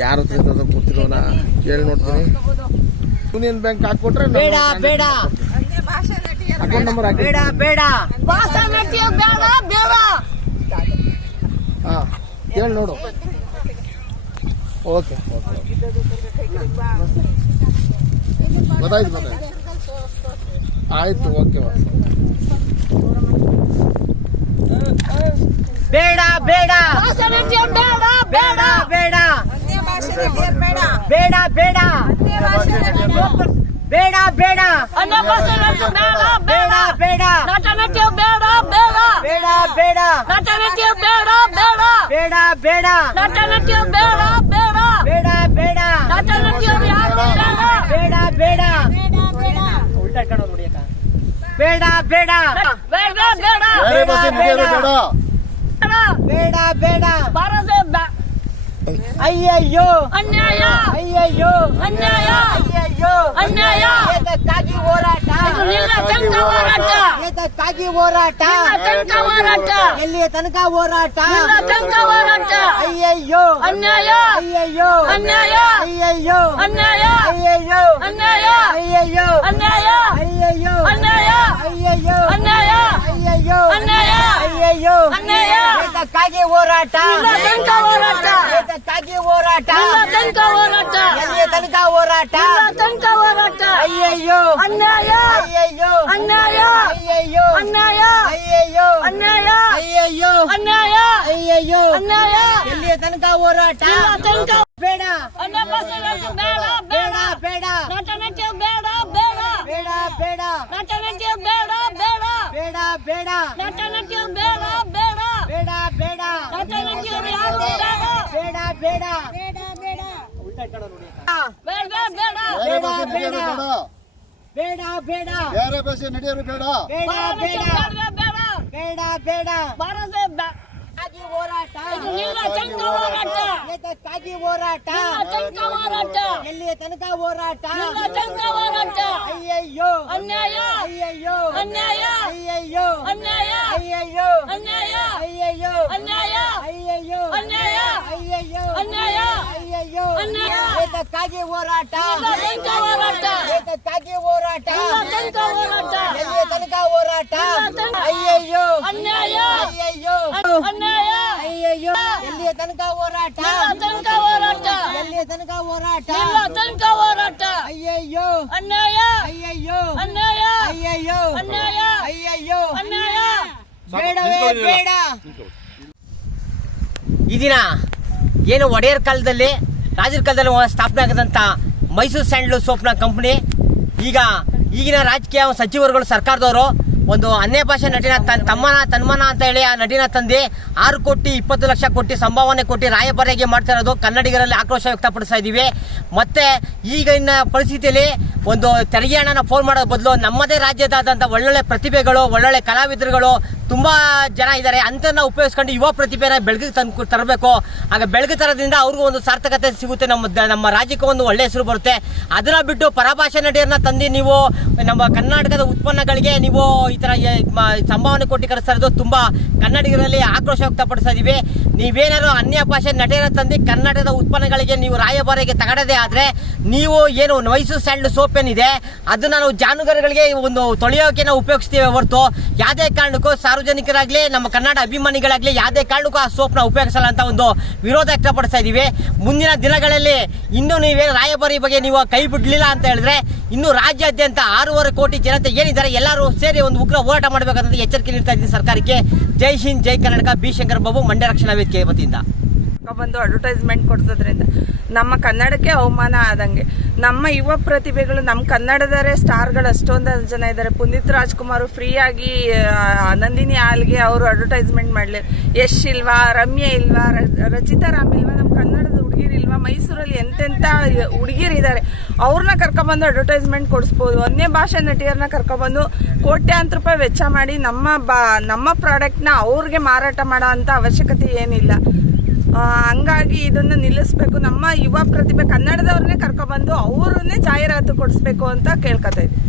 ಯಾರ ಹತ್ರ ಗೊತ್ತಿರೋಣ ಕೇಳಿ ನೋಡ್ತೀನಿ. ಯೂನಿಯನ್ ಬ್ಯಾಂಕ್ ಹಾಕೊಟ್ರೆ ಬೇಡ ಬೇಡ ಅಕೌಂಟ್ ನಂಬರ್ ಹಾಕಿ. ಬೇಡ ಬೇಡ ಹಾ ಕೇಳಿ ನೋಡು. ಓಕೆ ಗೊತ್ತಾಯ್ತು ಆಯ್ತು. ಓಕೆ ಬೇಡ ಬೇಡ ಬೇಡ ಬೇಡ ಬೇಡ ಬೇಡ ಬೇಡ ಬೇಡ ಬೇಡ ಬೇಡ ಬೇಡ ಬೇಡ ಬೇಡ ಬೇಡ ಬೇಡ ಬೇಡ ಉಲ್ಟಾ ಕಡೆ ನೋಡಿಯಕ್ಕ. ಬೇಡ ಬೇಡ ಬೇಡ ಬೇಡ ಅಯ್ಯಯ್ಯೋ ಅನ್ಯಾಯ ಅಯ್ಯಯ್ಯೋ ಅನ್ಯಾಯ ಅಯ್ಯಯ್ಯೋ ಅನ್ಯಾಯ ಏತಕ್ಕಾಗಿ ಹೋರಾಟ ಏತಕ್ಕಾಗಿ ಹೋರಾಟ ಎಲ್ಲಿಯ ತನಕ ಹೋರಾಟ ಅಯ್ಯಯ್ಯೋ ಅನ್ಯಾಯ ಅಯ್ಯಯ್ಯೋ ಅನ್ಯಾಯ ಅಯ್ಯಯ್ಯೋ ಅನ್ಯಾಯ ಅಯ್ಯಯ್ಯೋ ಅನ್ಯಾಯ ಅಯ್ಯಯ್ಯೋ ಅನ್ಯಾಯ ಅಯ್ಯಯ್ಯೋ ಅನ್ಯಾಯ ಅಯ್ಯಯ್ಯೋ ಅನ್ಯಾಯ ಅಯ್ಯಯ್ಯೋ ಅನ್ಯಾಯ ಅಯ್ಯಯ್ಯೋ ಅನ್ಯಾಯ ಏತಕ್ಕಾಗಿ ಹೋರಾಟ ಹೋರಾಟ ಏತಕ್ಕಾಗಿ ಹೋರಾಟ ಹೋರಾಟ ಎಲ್ಲಿಯ ತನಕ ಹೋರಾಟ ಹೋರಾಟ ಅಯ್ಯಯ್ಯೋ ಅನ್ಯಾಯ ಅಯ್ಯಯ್ಯೋ ಅನ್ಯಾಯ ಅಯ್ಯಯ್ಯೋ ಅನ್ಯಾಯ ಅಯ್ಯಯ್ಯೋ ಅನ್ಯಾಯ ಅಯ್ಯಯ್ಯೋ ಅನ್ಯಾಯ ಅಯ್ಯಯ್ಯೋ ಅನ್ಯಾಯ ಎಲ್ಲಿಯ ತನಕ ಹೋರಾಟ ಬೇಡ ಬೇಡ ಬೇಡ ಬೇಡ ಬೇಡ ಬೇಡ ಬೇಡ ಬೇಡ ಬೇಡ ಬೇಡ ಬೇಡ ಬೇಡ ಬೇಡ ಬೇಡ ಬೇಡ ಬೇಡ ಬೇಡ ಉಲ್ಟಾ ಕಡೆ ನೋಡಿ. ಬೇಡ ಬೇಡ ಬೇಡ ಬೇಡ ಬೇರೆ ಬಸ್ ನಡೆಯೋರು ಬೇಡ. ಬೇಡ ಬೇಡ ಬೇಡ ಬೇಡ ಹೋರಾಟ ಏತಕ್ಕಾಗಿ ಹೋರಾಟ ಎಲ್ಲಿಯ ತನಕ ಹೋರಾಟ ಅಯ್ಯಯ್ಯೋ ಅನ್ಯಾಯ ಅಯ್ಯಯ್ಯೋ ಅನ್ಯಾಯ ಅಯ್ಯಯ್ಯೋ ಅನ್ಯಾಯ ಅಯ್ಯಯ್ಯೋ ಅನ್ಯಾಯ ಅಯ್ಯಯ್ಯೋ ಅನ್ಯಾಯ ಅಯ್ಯಯ್ಯೋ ಅನ್ಯಾಯ ಅಯ್ಯಯ್ಯೋ ಅನ್ಯಾಯ ಅಯ್ಯಯ್ಯೋ ಅನ್ಯಾಯ ಏತಕ್ಕಾಗಿ ಹೋರಾಟ ಹೋರಾಟ ಏತಕ್ಕಾಗಿ ಹೋರಾಟ ಹೋರಾಟ ಎಲ್ಲಿಯ ತನಕ ಹೋರಾಟ ಅಯ್ಯಯ್ಯೋ ಅನ್ಯಾಯ ಅಯ್ಯಯ್ಯೋ ಅನ್ಯಾಯ ಅಯ್ಯಯ್ಯೋ ಎಲ್ಲಿಯ ತನಕ ಹೋರಾಟ ಹೋರಾಟ ಎಲ್ಲಿಯ ತನಕ ಹೋರಾಟ ಹೋರಾಟ ಅಯ್ಯಯ್ಯೋ ಅನ್ಯಾಯ ಅಯ್ಯಯ್ಯೋ ಅನ್ಯಾಯ ಅಯ್ಯಯ್ಯೋ ಅನ್ಯಾಯ ಅಯ್ಯಯ್ಯೋ ಅನ್ಯಾಯ ಬೇಡವೇ ಬೇಡ. ಈ ದಿನ ಏನು ಒಡೆಯರ್ ಕಾಲದಲ್ಲಿ ರಾಜರ ಕಾಲದಲ್ಲಿ ಸ್ಥಾಪನೆ ಆಗದಂಥ ಮೈಸೂರು ಸ್ಯಾಂಡಲ್ ಸೋಪ್ನ ಕಂಪ್ನಿ ಈಗಿನ ರಾಜಕೀಯ ಸಚಿವರುಗಳು ಸರ್ಕಾರದವರು ಒಂದು ಅನ್ಯ ಭಾಷೆ ನಟಿನ ತನ್ಮನ ಅಂತ ಹೇಳಿ ಆ ನಟಿನ ತಂದು 6 ಕೋಟಿ 20 ಲಕ್ಷ ಕೊಟ್ಟು ಸಂಭಾವನೆ ಕೊಟ್ಟು ರಾಯಭಾರಿಯಾಗಿ ಮಾಡ್ತಾ ಇರೋದು ಕನ್ನಡಿಗರಲ್ಲಿ ಆಕ್ರೋಶ ವ್ಯಕ್ತಪಡಿಸ್ತಾ ಇದ್ದೀವಿ. ಮತ್ತೆ ಈಗಿನ ಪರಿಸ್ಥಿತಿಯಲ್ಲಿ ಒಂದು ತೆರಿಗೆ ಹಣನ ಫೋನ್ ಮಾಡೋ ಬದಲು ನಮ್ಮದೇ ರಾಜ್ಯದಾದಂಥ ಒಳ್ಳೊಳ್ಳೆ ಪ್ರತಿಭೆಗಳು ಒಳ್ಳೊಳ್ಳೆ ಕಲಾವಿದರುಗಳು ತುಂಬ ಜನ ಇದ್ದಾರೆ. ಅಂಥನ್ನ ಉಪಯೋಗಿಸ್ಕೊಂಡು ಯುವ ಪ್ರತಿಭೆನ ಬೆಳಕಿಗೆ ತರಬೇಕು. ಆಗ ಬೆಳಕು ತರೋದ್ರಿಂದ ಅವ್ರಿಗೂ ಒಂದು ಸಾರ್ಥಕತೆ ಸಿಗುತ್ತೆ, ನಮ್ಮ ರಾಜ್ಯಕ್ಕೆ ಒಂದು ಒಳ್ಳೆ ಹೆಸರು ಬರುತ್ತೆ. ಅದನ್ನ ಬಿಟ್ಟು ಪರಭಾಷೆ ನಟಿಯರನ್ನ ತಂದು ನೀವು ನಮ್ಮ ಕರ್ನಾಟಕದ ಉತ್ಪನ್ನಗಳಿಗೆ ನೀವು ಈ ಥರ ಸಂಭಾವನೆ ಕೊಟ್ಟು ಕಳಿಸ್ತಾ ಇರೋದು ತುಂಬ ಕನ್ನಡಿಗರಲ್ಲಿ ಆಕ್ರೋಶ ವ್ಯಕ್ತಪಡಿಸ್ತಾ ಇದ್ದೀವಿ. ನೀವೇನಾದ್ರು ಅನ್ಯ ಭಾಷೆ ನಟಿಯರ ತಂದು ಕರ್ನಾಟಕದ ಉತ್ಪನ್ನಗಳಿಗೆ ನೀವು ರಾಯಭಾರಿಗೆ ತಗೊಳ್ಳೋದೇ ಆದರೆ ನೀವು ಏನು ಮೈಸೂರು ಸ್ಯಾಂಡಲ್ ಸೋಪ್ ಏನಿದೆ ಅದನ್ನ ನಾವು ಜಾನುಗಾರುಗಳಿಗೆ ಒಂದು ತೊಳೆಯೋಕೆ ನಾವು ಉಪಯೋಗಿಸ್ತೀವಿ ಹೊರತು ಯಾವುದೇ ಕಾರಣಕ್ಕೂ ಸಾರ್ವಜನಿಕರಾಗಲಿ ನಮ್ಮ ಕನ್ನಡ ಅಭಿಮಾನಿಗಳಾಗಲಿ ಯಾವುದೇ ಕಾರಣಕ್ಕೂ ಆ ಸೋಪ್ನ ಉಪಯೋಗಿಸಲ್ಲ ಅಂತ ಒಂದು ವಿರೋಧ ವ್ಯಕ್ತಪಡಿಸ್ತಾ ಇದ್ದೀವಿ. ಮುಂದಿನ ದಿನಗಳಲ್ಲಿ ಇನ್ನೂ ನೀವೇನು ರಾಯಭಾರಿ ಬಗ್ಗೆ ನೀವು ಕೈ ಬಿಡಲಿಲ್ಲ ಅಂತ ಹೇಳಿದ್ರೆ ಇನ್ನು ರಾಜ್ಯಾದ್ಯಂತ 6.5 ಕೋಟಿ ಜನತೆ ಏನಿದ್ದಾರೆ ಎಲ್ಲರೂ ಸೇರಿ ಒಂದು ಉಗ್ರ ಹೋರಾಟ ಮಾಡಬೇಕಂತ ಎಚ್ಚರಿಕೆ ನೀಡ್ತಾ ಇದ್ದೀನಿ ಸರ್ಕಾರಕ್ಕೆ. ಜೈ ಹಿಂದ್ ಜೈ ಕರ್ನಾಟಕ. ಬಿ ಶಂಕರ್ ಬಾಬು, ಮಂಡ್ಯ ರಕ್ಷಣಾ ವೇದಿಕೆ ವತಿಯಿಂದ. ಬಂದು ಅಡ್ವರ್ಟೈಸ್ಮೆಂಟ್ ಕೊಡ್ಸೋದ್ರಿಂದ ನಮ್ಮ ಕನ್ನಡಕ್ಕೆ ಅವಮಾನ ಆದಂಗೆ. ನಮ್ಮ ಯುವ ಪ್ರತಿಭೆಗಳು ನಮ್ಮ ಕನ್ನಡದವರೇ ಸ್ಟಾರ್ಗಳು ಅಷ್ಟೊಂದು ಜನ ಇದ್ದಾರೆ. ಪುನೀತ್ ರಾಜ್ಕುಮಾರ್ ಫ್ರೀಯಾಗಿ ನಂದಿನಿ ಹಾಲ್ಗೆ ಅವರು ಅಡ್ವರ್ಟೈಸ್ಮೆಂಟ್ ಮಾಡಲಿ. ಯಶ್ ಇಲ್ವಾ, ರಮ್ಯಾ ಇಲ್ವಾ, ರಚಿತಾ ರಾಮ್ ಇಲ್ವಾ, ನಮ್ಮ ಕನ್ನಡದ ಹುಡುಗಿರಿಲ್ವಾ? ಮೈಸೂರಲ್ಲಿ ಎಂತೆಂಥ ಹುಡುಗಿರಿದ್ದಾರೆ, ಅವ್ರನ್ನ ಕರ್ಕೊಬಂದು ಅಡ್ವರ್ಟೈಸ್ಮೆಂಟ್ ಕೊಡಿಸ್ಬೋದು. ಅನ್ಯ ಭಾಷೆ ನಟಿಯರನ್ನ ಕರ್ಕೊಬಂದು ಕೋಟ್ಯಾಂತರ ರೂಪಾಯಿ ವೆಚ್ಚ ಮಾಡಿ ನಮ್ಮ ಪ್ರಾಡಕ್ಟ್ನ ಅವ್ರಿಗೆ ಮಾರಾಟ ಮಾಡೋ ಅಂಥ ಅವಶ್ಯಕತೆ ಏನಿಲ್ಲ. ಹಂಗಾಗಿ ಇದನ್ನು ನಿಲ್ಲಿಸ್ಬೇಕು. ನಮ್ಮ ಯುವ ಪ್ರತಿಭೆ ಕನ್ನಡದವ್ರನ್ನೇ ಕರ್ಕೊಬಂದು ಅವ್ರನ್ನೇ ಜಾಹೀರಾತು ಕೊಡಿಸ್ಬೇಕು ಅಂತ ಕೇಳ್ಕೊತಾ ಇದ್ದೀವಿ.